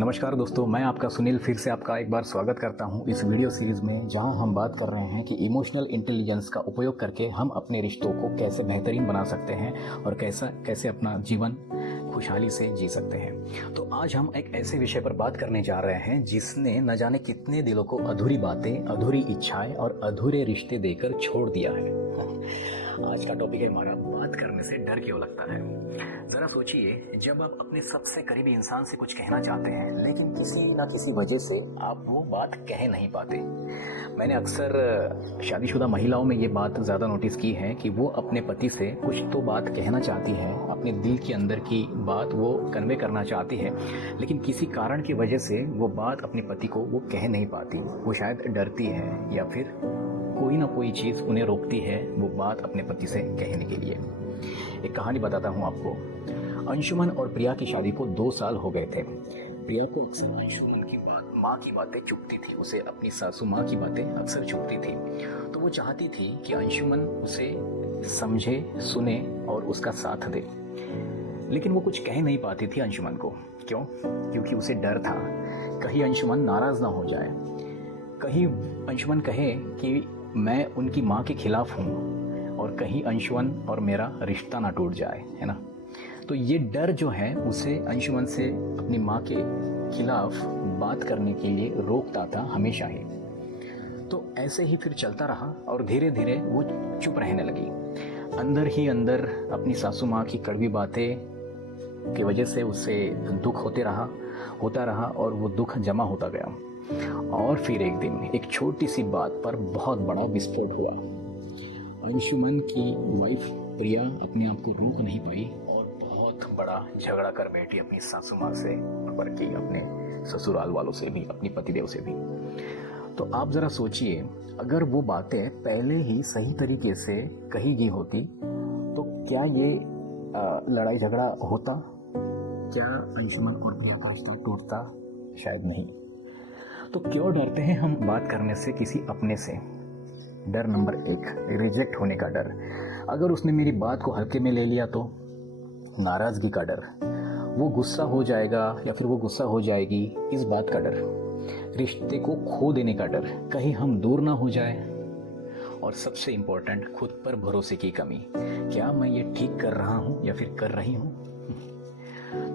नमस्कार दोस्तों, मैं आपका सुनील फिर से आपका एक बार स्वागत करता हूं इस वीडियो सीरीज़ में, जहां हम बात कर रहे हैं कि इमोशनल इंटेलिजेंस का उपयोग करके हम अपने रिश्तों को कैसे बेहतरीन बना सकते हैं और कैसे अपना जीवन खुशहाली से जी सकते हैं। तो आज हम एक ऐसे विषय पर बात करने जा रहे हैं जिसने न जाने कितने दिलों को अधूरी बातें, अधूरी इच्छाएं और अधूरे रिश्ते देकर छोड़ दिया है। आज का टॉपिक है हमारा, बात करने से डर क्यों लगता है। जरा सोचिए, जब आप अपने सबसे करीबी इंसान से कुछ कहना चाहते हैं लेकिन किसी ना किसी वजह से आप वो बात कह नहीं पाते। मैंने अक्सर शादीशुदा महिलाओं में ये बात ज़्यादा नोटिस की है कि वो अपने पति से कुछ तो बात कहना चाहती है, अपने दिल के अंदर की बात वो कन्वे करना चाहती है, लेकिन किसी कारण की वजह से वो बात अपने पति को वो कह नहीं पाती। वो शायद डरती है या फिर कोई ना कोई चीज़ उन्हें रोकती है वो बात अपने पति से कहने के लिए। एक कहानी बताता हूँ आपको। अंशुमन और प्रिया की शादी को 2 साल हो गए थे। प्रिया को अक्सर अंशुमन की माँ की बातें चुभती थी, उसे अपनी सासू माँ की बातें अक्सर चुभती थी। तो वो चाहती थी कि अंशुमन उसे समझे, सुने और उसका साथ दे, लेकिन वो कुछ कह नहीं पाती थी अंशुमन को। क्यों? क्योंकि उसे डर था कहीं अंशुमन नाराज़ ना हो जाए, कहीं अंशुमन कहे कि मैं उनकी माँ के खिलाफ हूँ और कहीं अंशुमन और मेरा रिश्ता ना टूट जाए, है ना। तो ये डर जो है उसे अंशुमन से अपनी माँ के खिलाफ बात करने के लिए रोकता था हमेशा ही। तो ऐसे ही फिर चलता रहा और धीरे धीरे वो चुप रहने लगी। अंदर ही अंदर अपनी सासू माँ की कड़वी बातें की वजह से उसे दुख होता रहा और वो दुख जमा होता गया। और फिर एक दिन एक छोटी सी बात पर बहुत बड़ा विस्फोट हुआ। अंशुमन की वाइफ प्रिया अपने आप को रोक नहीं पाई और बहुत बड़ा झगड़ा कर बैठी अपनी सासू माँ से, बल्कि अपने ससुराल वालों से भी, अपनी पतिदेव से भी। तो आप ज़रा सोचिए, अगर वो बातें पहले ही सही तरीके से कही गई होती तो क्या ये लड़ाई झगड़ा होता? क्या अंशुमन और प्रिया का रिश्ता टूटता? शायद नहीं। तो क्यों डरते हैं हम बात करने से किसी अपने से? डर नंबर 1, रिजेक्ट होने का डर। अगर उसने मेरी बात को हल्के में ले लिया तो? नाराज़गी का डर, वो गुस्सा हो जाएगा या फिर वो गुस्सा हो जाएगी, इस बात का डर। रिश्ते को खो देने का डर, कहीं हम दूर ना हो जाए। और सबसे इम्पोर्टेंट, खुद पर भरोसे की कमी। क्या मैं ये ठीक कर रहा हूँ या फिर कर रही हूँ?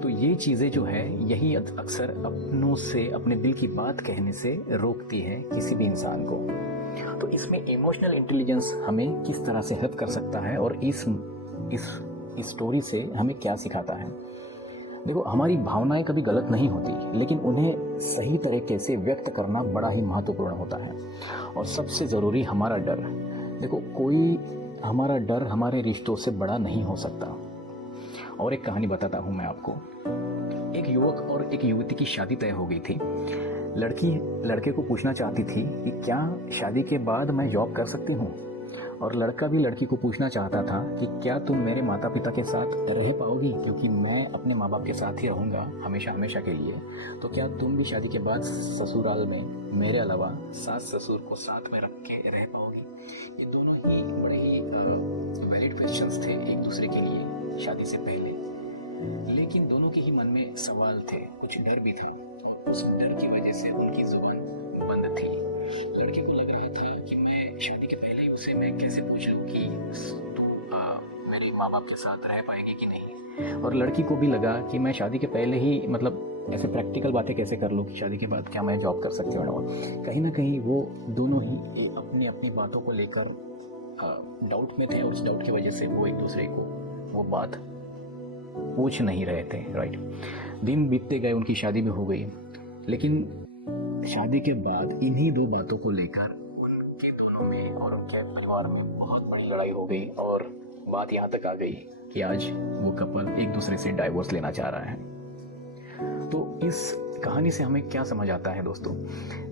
तो ये चीज़ें जो है, यही अक्सर अपनों से, अपने दिल की बात कहने से रोकती है किसी भी इंसान को। तो इसमें इमोशनल इंटेलिजेंस हमें किस तरह से हेल्प कर सकता है और इस स्टोरी से हमें क्या सिखाता है? देखो, हमारी भावनाएं कभी गलत नहीं होती, लेकिन उन्हें सही तरीके से व्यक्त करना बड़ा ही महत्वपूर्ण होता है। और सबसे ज़रूरी, हमारा डर। देखो, हमारा डर हमारे रिश्तों से बड़ा नहीं हो सकता। और एक कहानी बताता हूँ मैं आपको। एक युवक और एक युवती की शादी तय हो गई थी। लड़की लड़के को पूछना चाहती थी कि क्या शादी के बाद मैं जॉब कर सकती हूँ, और लड़का भी लड़की को पूछना चाहता था कि क्या तुम मेरे माता पिता के साथ रह पाओगी, क्योंकि मैं अपने माँ बाप के साथ ही रहूँगा हमेशा हमेशा के लिए। तो क्या तुम भी शादी के बाद ससुराल में मेरे अलावा सास ससुर को साथ में रख के रह पाओगी? ये दोनों ही बड़े ही वैलिड क्वेश्चंस थे एक दूसरे के लिए शादी से पहले, लेकिन दोनों के ही मन में सवाल थे, कुछ डर भी था। उस डर की वजह से उनकी जुबान बंद थी। लड़के को लग रहा था कि मैं शादी के पहले ही उसे मैं कैसे पूछूं कि तू मेरे माँ बाप के साथ रह पाएगी कि नहीं, और लड़की को भी लगा कि मैं शादी के पहले ही, मतलब ऐसे प्रैक्टिकल बातें कैसे कर लूँ कि शादी के बाद क्या मैं जॉब कर सकती हूँ। कहीं ना कहीं वो दोनों ही अपनी अपनी बातों को लेकर डाउट में थे, और उस डाउट की वजह से वो एक दूसरे को वो बात पूछ नहीं रहे थे। राइट। दिन बीतते गए, उनकी शादी भी हो गई, लेकिन शादी के बाद इन्हीं 2 बातों को लेकर उनके दोनों में और उनके परिवार में बहुत बड़ी लड़ाई हो गई, और बात यहाँ तक आ गई कि आज वो कपल एक दूसरे से डाइवोर्स लेना चाह रहा है। तो इस कहानी से हमें क्या समझ आता है दोस्तों?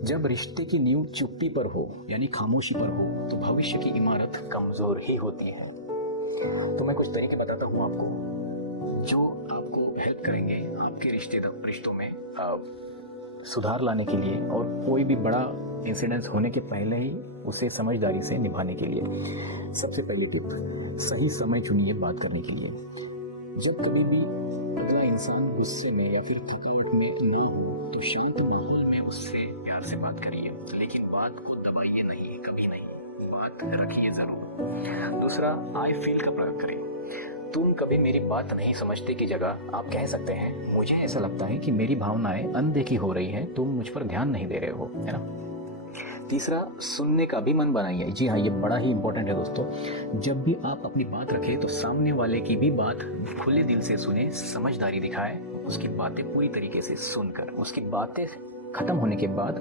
जब रिश्ते की नींव चुप्पी पर हो, यानी खामोशी पर हो, तो भविष्य की इमारत कमजोर ही होती है। तो मैं कुछ तरीके बताता हूँ आपको जो आपको हेल्प करेंगे आपके रिश्तों में सुधार लाने के लिए, और कोई भी बड़ा इंसिडेंस होने के पहले ही उसे समझदारी से निभाने के लिए। सबसे पहली टिप, सही समय चुनिए बात करने के लिए। जब कभी भी अगला इंसान गुस्से में या फिर थकावट में ना हो तो शांत माहौल में उससे प्यार से बात करिए, लेकिन बात को दबाइए नहीं, कभी नहीं, बात रखिए जरूर। दूसरा, आई फील का प्रयोग करें। तुम कभी मेरी बात नहीं समझते की जगह आप कह सकते हैं, मुझे ऐसा लगता है कि मेरी भावनाएं अनदेखी हो रही है, तुम मुझ पर ध्यान नहीं दे रहे हो, है ना। तीसरा, सुनने का भी मन बनाइए। जी हाँ, ये बड़ा ही इंपॉर्टेंट है दोस्तों। जब भी आप अपनी बात रखें तो सामने वाले की भी बात खुले दिल से सुने, समझदारी दिखाए, उसकी बातें पूरी तरीके से सुनकर, उसकी बातें खत्म होने के बाद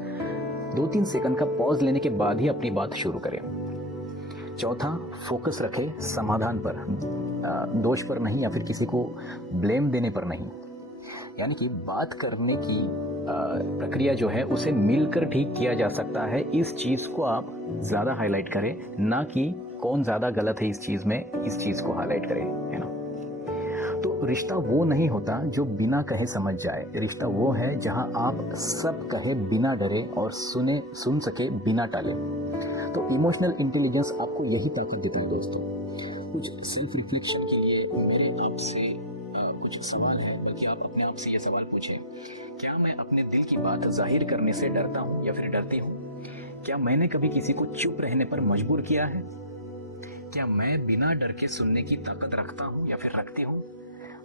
2-3 सेकंड का पॉज लेने के बाद ही अपनी बात शुरू करें। चौथा, फोकस रखें समाधान पर, दोष पर नहीं या फिर किसी को ब्लेम देने पर नहीं। यानी कि बात करने की प्रक्रिया जो है उसे मिलकर ठीक किया जा सकता है, इस चीज़ को आप ज़्यादा हाईलाइट करें, ना कि कौन ज़्यादा गलत है इस चीज़ में, इस चीज़ को हाईलाइट करें, है ना। तो रिश्ता वो नहीं होता जो बिना कहे समझ जाए, रिश्ता वो है जहां आप सब कहे बिना डरे और सुन सके बिना टाले। तो इमोशनल इंटेलिजेंस आपको यही ताकत देता है दोस्तों। कुछ सेल्फ रिफ्लेक्शन के लिए मेरे आपसे कुछ सवाल है, बल्कि आप अपने आप से ये सवाल पूछें, क्या मैं अपने दिल की बात जाहिर करने से डरता हूँ या फिर डरती हूँ? क्या मैंने कभी किसी को चुप रहने पर मजबूर किया है? क्या मैं बिना डर के सुनने की ताकत रखता हूँ या फिर रखती हूँ?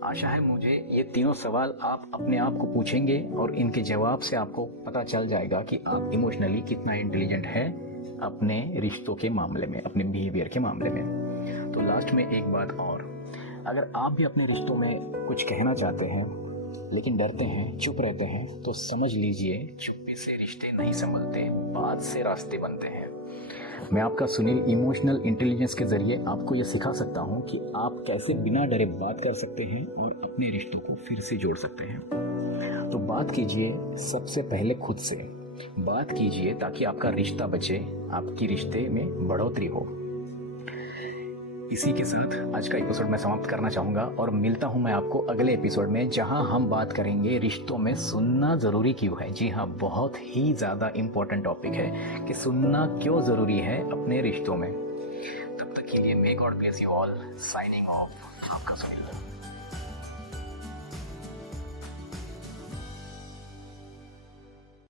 आशा है मुझे ये तीनों सवाल आप अपने आप को पूछेंगे और इनके जवाब से आपको पता चल जाएगा कि आप इमोशनली कितना इंटेलिजेंट है अपने रिश्तों के मामले में, अपने बिहेवियर के मामले में। तो लास्ट में एक बात और, अगर आप भी अपने रिश्तों में कुछ कहना चाहते हैं लेकिन डरते हैं, चुप रहते हैं, तो समझ लीजिए चुप्पी से रिश्ते नहीं संभलते, बात से रास्ते बनते हैं। मैं आपका सुनील इमोशनल इंटेलिजेंस के जरिए आपको ये सिखा सकता हूँ कि आप कैसे बिना डरे बात कर सकते हैं और अपने रिश्तों को फिर से जोड़ सकते हैं। तो बात कीजिए, सबसे पहले खुद से बात कीजिए ताकि आपका रिश्ता बचे, आपकी रिश्ते में बढ़ोतरी हो। इसी के साथ आज का एपिसोड मैं समाप्त करना चाहूँगा और मिलता हूँ मैं आपको अगले एपिसोड में, जहाँ हम बात करेंगे रिश्तों में सुनना ज़रूरी क्यों है। जी हाँ, बहुत ही ज़्यादा इम्पोर्टेंट टॉपिक है कि सुनना क्यों ज़रूरी है अपने रिश्तों में। तब तक के लिए may God bless you all. Signing off, आपका सुनील।